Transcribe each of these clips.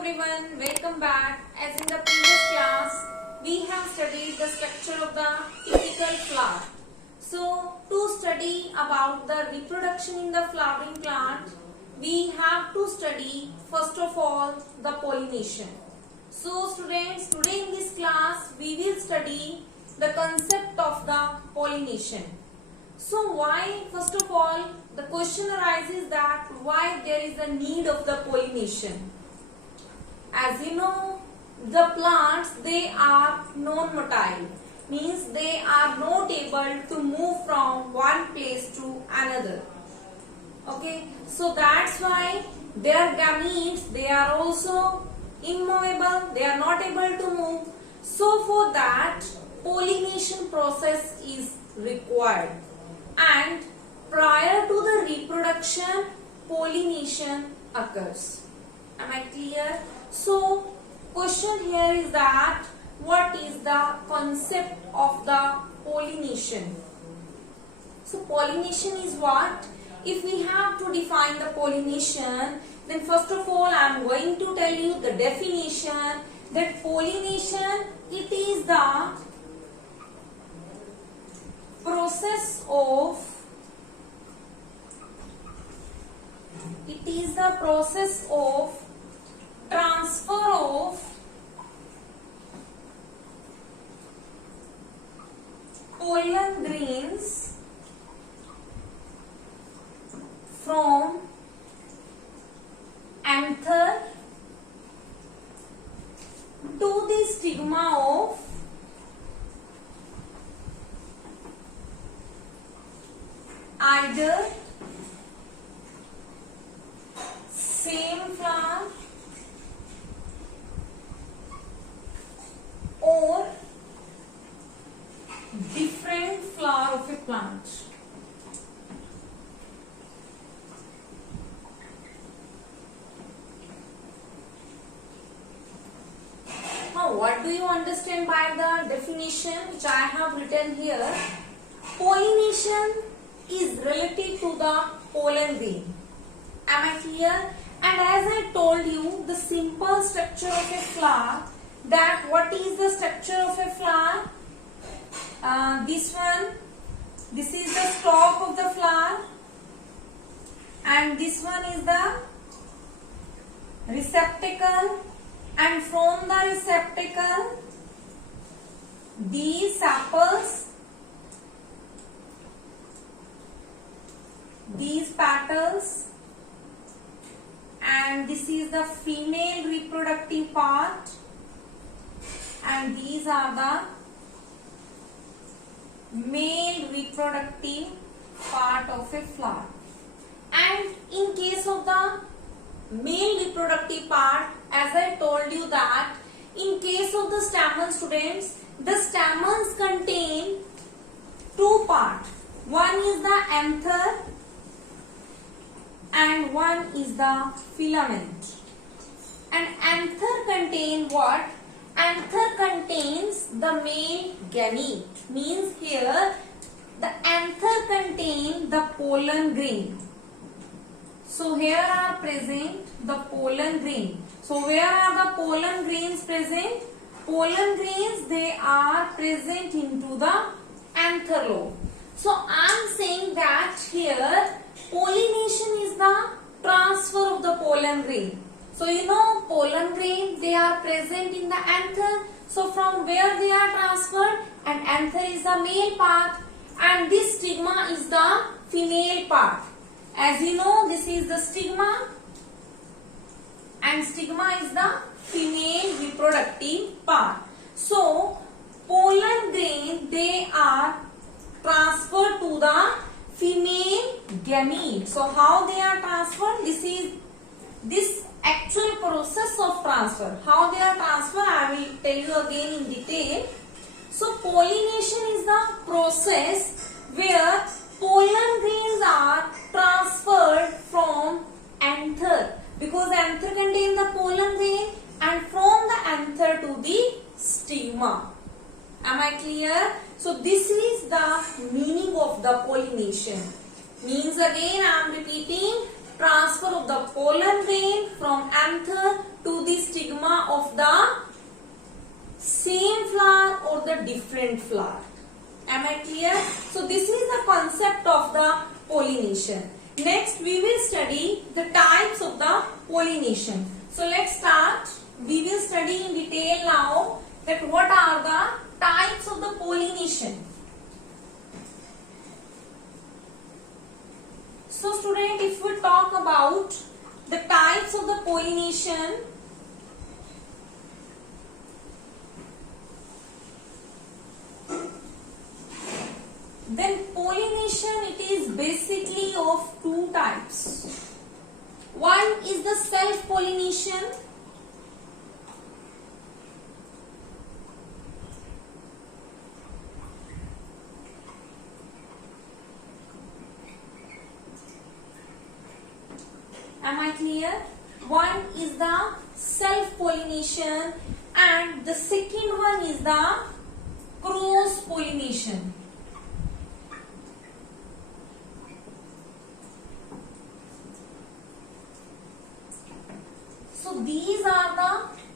everyone, welcome back. As in the previous class, we have studied the structure of the typical flower. So, to study about the reproduction in the flowering plant, we have to study first of all the pollination. So, students, today in this class, we will study the concept of the pollination. So, why, first of all, the question arises that why there is a need of the pollination. As you know, the plants, they are non-motile, means they are not able to move from one place to another. Okay, so that's why their gametes, they are also immovable, they are not able to move. So for that, pollination process is required, and prior to the reproduction, pollination occurs. Am I clear? So, question here is that what is the concept of the pollination? So, pollination is what? If we have to define the pollination, then first of all I am going to tell you the definition that pollination, it is the process of transfer of pollen grains from anther to the stigma of either same flower or different flower of a plant. Now, what do you understand by the definition which I have written here? Pollination is related to the pollen grain. Am I clear? And as I told you, the simple structure of a flower, that what is the structure of a flower? This is the stalk of the flower, and this one is the receptacle, and from the receptacle these sepals, these petals, and this is the female reproductive part, and these are the male reproductive part of a flower. And in case of the male reproductive part, as I told you that in case of the stamen, students, the stamens contain two parts. One is the anther and one is the filament. And anther contains what? Anther contains the male gamete. Means here the anther contains the pollen grain. So here are present the pollen grain. So where are the pollen grains present? Pollen grains, they are present into the anther lobe. So I am saying that here pollination is the transfer of the pollen grain. So you know pollen grain, they are present in the anther. So from where they are transferred, and anther is the male part and this stigma is the female part. As you know, this is the stigma and stigma is the female reproductive part. So pollen grain, they are transferred to the female gamete. So how they are transferred? This is this actual process of transfer. How they are transferred, I will tell you again in detail. So pollination is the process where pollen grains are transferred from anther, because anther contains the pollen grain, and from the anther to the stigma. Am I clear? So this is the meaning of the pollination. Means again I am repeating, transfer of the pollen grain from anther to the stigma of the same flower or the different flower. Am I clear? So this is the concept of the pollination. Next we will study the types of the pollination. So let's start. We will study in detail now that what are the types of the pollination. So student, if we talk about the types of the pollination, then pollination, it is basically of two types. One is the self-pollination. Am I clear? One is the self-pollination and the second one is the cross-pollination. So these are the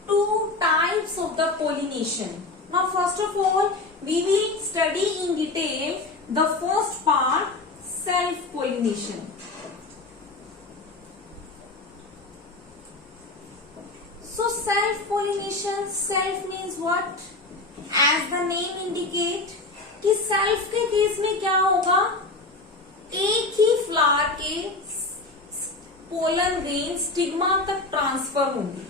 two types of the pollination. Now first of all, we will study in detail the first part, self-pollination. So self-pollination, self means what? As the name indicate कि self के case में क्या होगा, एक ही flower के pollen grain stigma तक transfer होंगे.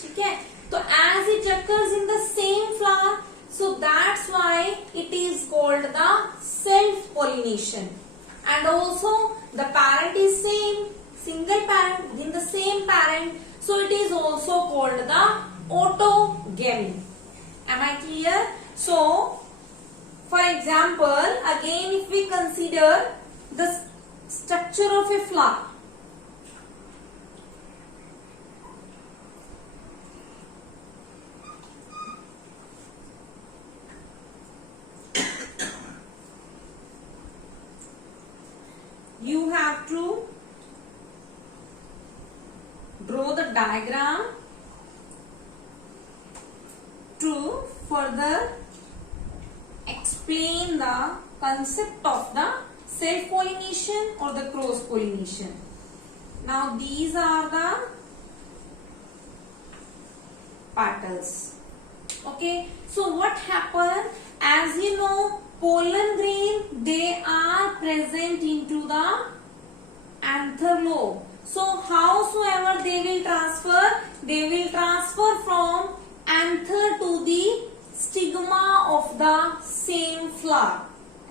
ठीक है, तो as it occurs in the same flower, so that's why it is called the self-pollination. And also the parent is same, single parent within the same parent. So it is also called the autogamy. Am I clear? So, for example, again if we consider the structure of a flower. You have to draw the diagram to further explain the concept of the self-pollination or the cross-pollination. Now these are the petals. Okay, so what happened, as you know, pollen grain, they are present into the anther lobe. So howsoever they will transfer from anther to the stigma of the same flower.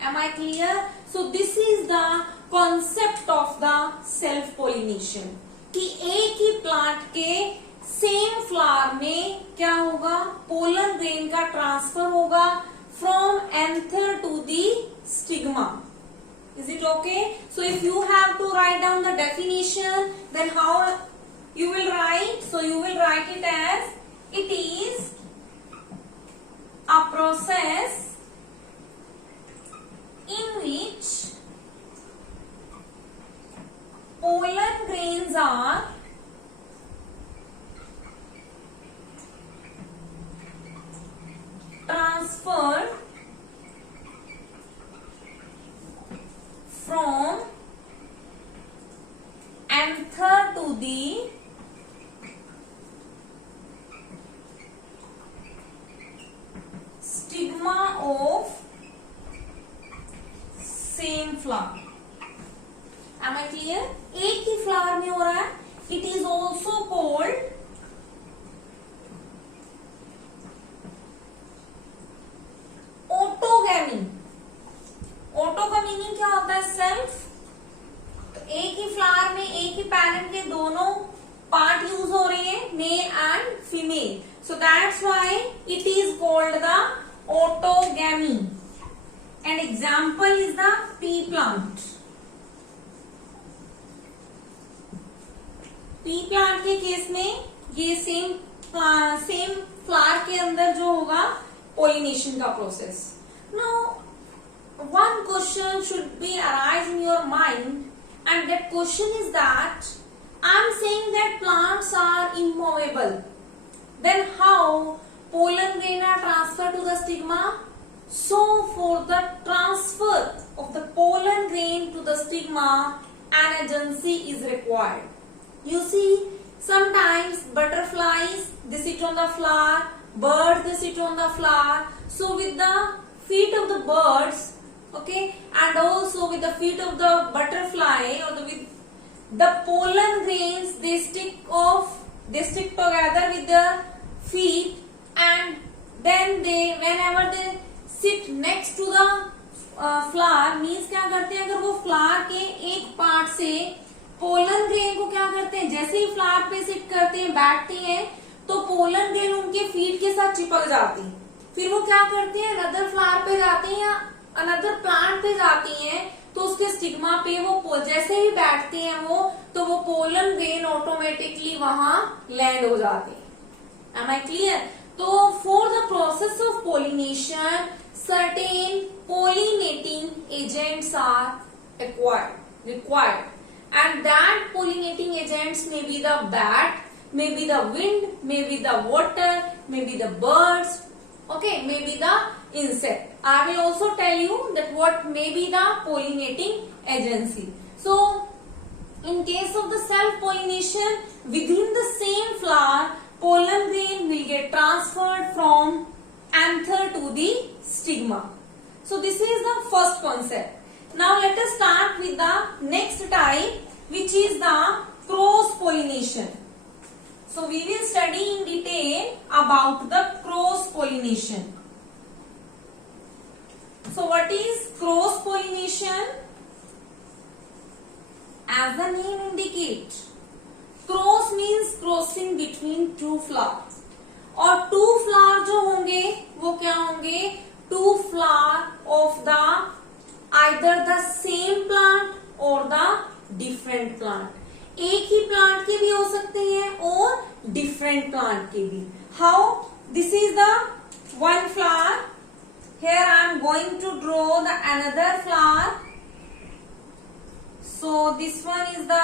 Am I clear? So this is the concept of the self-pollination कि एक ही plant के same flower में क्या होगा, pollen grain का transfer होगा from anther to the stigma. Is it okay? So if you have to write down the definition, then how you will write? So you will write it as, it is a process in which pollen grains are transferred from anther to the stigma of same flower. Am I clear? एक ही flower में हो रहा है. It is also called autogamy. Auto का meaning क्या होता है, सेल्फ. तो एक ही फ्लावर में एक ही पैरेंट के दोनों पार्ट यूज हो रहे हैं, male and female. So that's why it is called the autogamy. And example is the P plant. P plant के केस में ये सेम फ्लावर के अंदर जो होगा पोलिनेशन का process. Now one question should be arise in your mind, and that question is that I am saying that plants are immovable. Then how pollen grain are transferred to the stigma? So for the transfer of the pollen grain to the stigma, an agency is required. You see, sometimes butterflies, they sit on the flower, birds, they sit on the flower. So with the feet of the birds, okay, and also with the feet of the butterfly, or with the pollen grains, they stick together with their feet, and then they, whenever they sit next to the flower, means क्या करते हैं, अगर वो flower के एक part से pollen grain को क्या करते हैं, जैसे ही फ्लावर पे सिट करते हैं, बैठते हैं, तो पोलन ग्रेन उनके फीट के साथ चिपक जाती है. फिर वो क्या करते हैं, अनदर फ्लावर पे जाते हैं या अनदर प्लांट पे जाती हैं, तो उसके स्टिग्मा पे वो जैसे ही बैठते हैं वो, तो वो पोलन ग्रेन ऑटोमेटिकली वहां लैंड हो जाते हैं. Am I clear? तो for the process of pollination certain pollinating agents are required, and that pollinating agents may be the bat, may be the wind, may be the water, may be the birds, okay, may be the insect. I will also tell you that what may be the pollinating agency. So in case of the self pollination, within the same flower, pollen grain will get transferred from anther to the stigma. So this is the first concept. Now let us start with the next type, which is the cross pollination. So we will study in detail about the cross pollination. So what is cross pollination? As the name indicates, cross means crossing between two flowers. और two flower जो होंगे वो क्या होंगे, two flower of the either the same plant और the different plant. एक ही plant के भी हो सकते हैं और डिफरेंट प्लांट के भी. How? This is the one flower. Here I am going to draw the another flower. So this one is the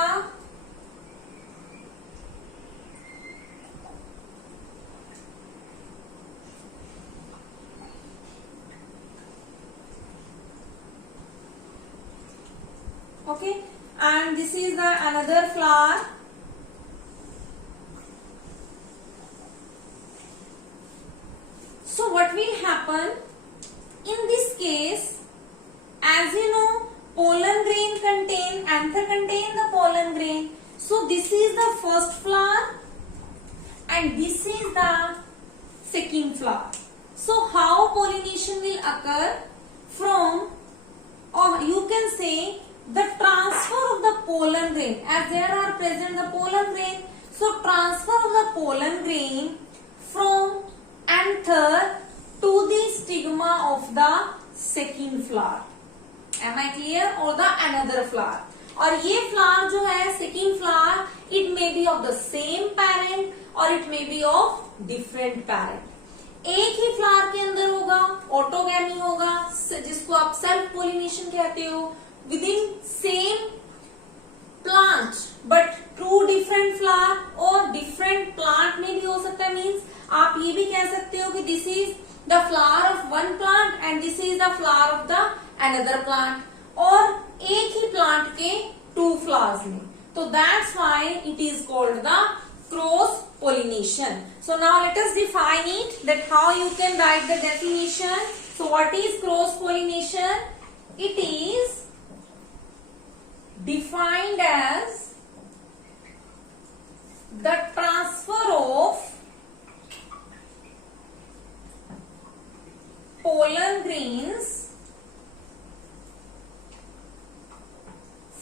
okay, and this is the another flower. So what will happen in this case, as you know, pollen grain contain, anther contain the pollen grain. So this is the first flower and this is the second flower. So how pollination will occur? From, or you can say, the transfer of the pollen grain, as there are present the pollen grain, so transfer of the pollen grain from anther to the stigma of the second flower. Am I clear? or the another flower. और ये flower जो है second flower, it may be of the same parent और it may be of different parent. एक ही flower के अंदर होगा, ऑटोगैमी होगा, जिसको आप सेल्फ पोलिनेशन कहते हो, within same plant but two different flower, और different plant में भी हो सकता है. मीन्स आप ये भी कह सकते हो कि this is the flower of one plant and this is the flower of the another plant, और एक ही plant के two flowers में. तो that's why it is called the cross pollination. So now let us define it, that how you can write the definition. So what is cross pollination? It is defined as the transfer of pollen grains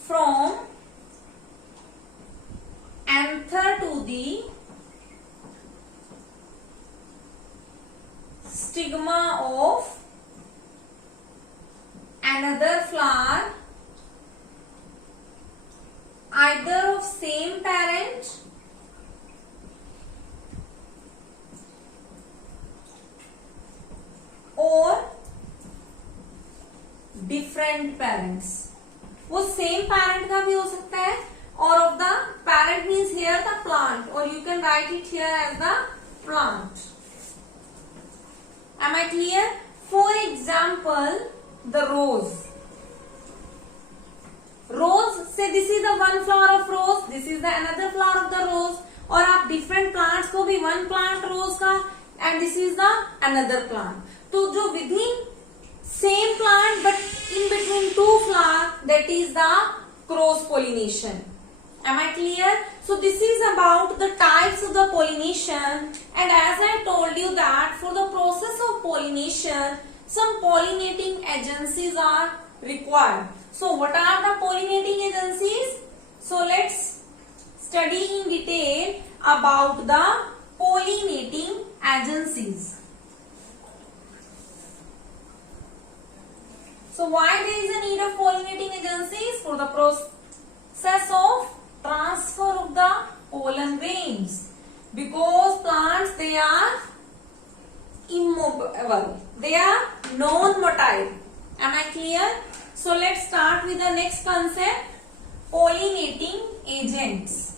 from anther to the stigma of another flower, either of same parent or different parents. वो same parent का भी हो सकता है, और of the parent means here the plant, और you can write it here as the plant. Am I clear? For example, the rose. Rose, say this is the one flower of rose, this is the another flower of the rose. और आप different plants को भी one plant rose का and this is the another plant. तो जो within same plant but in between two flowers, that is the cross pollination. Am I clear? So this is about the types of the pollination, and as I told you that for the process of pollination, some pollinating agencies are required. So what are the pollinating agencies? So let's study in detail about the pollinating agencies. So why there is a need of pollinating agencies? For the process of transfer of the pollen grains, because plants, they are immobile, they are non-motile. Am I clear? So let's start with the next concept, pollinating agents.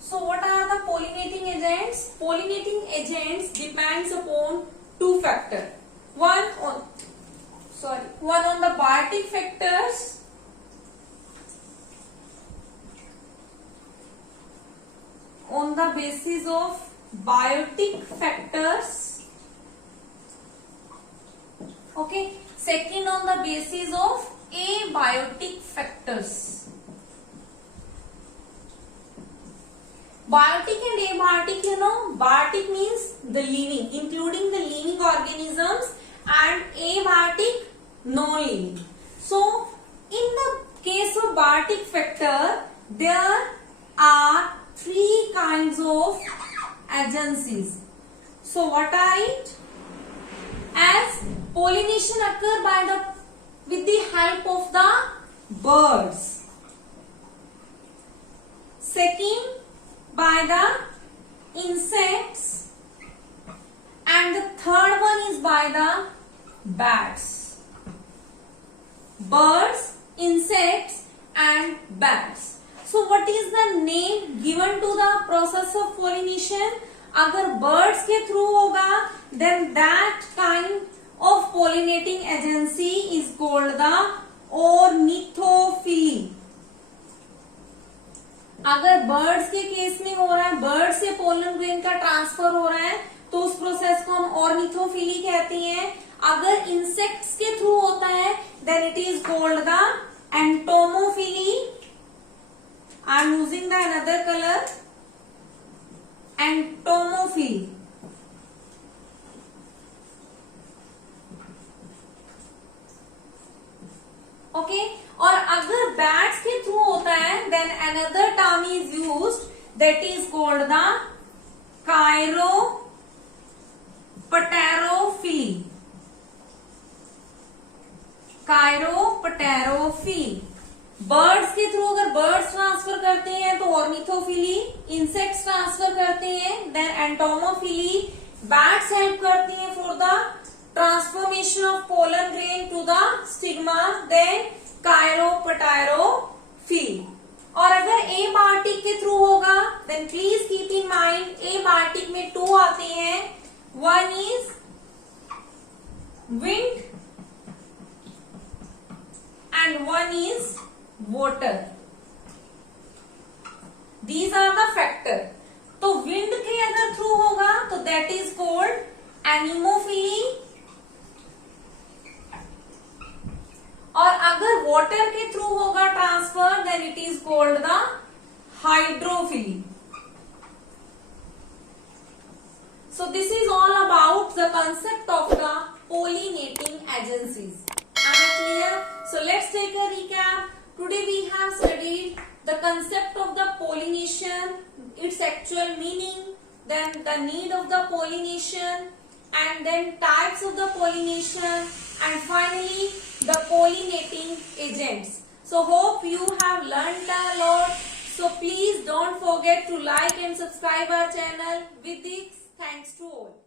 So what are the pollinating agents? Pollinating agents depends upon two factors. One on the biotic factors, on the basis of biotic factors. Okay. Second, on the basis of abiotic factors. Biotic and abiotic, you know, biotic means the living, including the living organisms, and abiotic, non-living. So, in the case of biotic factor, there are three kinds of agencies. So, what are it? As pollination occur with the help of the birds. Second, by the insects, and the third one is by the bats. Birds, insects and bats. So what is the name given to the process of pollination? अगर birds के through होगा, then that kind of pollinating agency is called the ornithophily. अगर birds के case में हो रहा है, bird से पोलन ग्रेन का ट्रांसफर हो रहा है, तो उस प्रोसेस को हम ऑर्निथोफिली कहते हैं. अगर इंसेक्ट्स के थ्रू होता है, then it is called the entomophily. I am using the another colour, entomophily. Okay. और अगर बैट्स के थ्रू होता है, then another term is used, that is called the chiropterophily. Chiropterophily. Birds के थ्रू अगर बर्ड्स ट्रांसफर करते हैं तो ऑर्निथोफिली, इंसेक्ट्स ट्रांसफर करते हैं देन एंटोमोफिली, बैट्स हेल्प करती हैं for the transformation of pollen grain to the stigma, then chiropterophily. और अगर एबायोटिक के थ्रू होगा, then please keep in mind abiotic में टू आते हैं. One is wind and one is water. These are the factor. तो wind के अगर थ्रू होगा तो दैट इज कॉल्ड एनिमोफिली, और अगर वाटर के थ्रू होगा transfer, then it is called the hydrophily. So this is all about the concept of the pollinating agencies. Am I clear? So let's take a recap. Today we have studied the concept of the pollination, its actual meaning, then the need of the pollination, and then types of the pollination, and finally the pollinating agents. So hope you have learned a lot. So please don't forget to like and subscribe our channel. With this, thanks to all.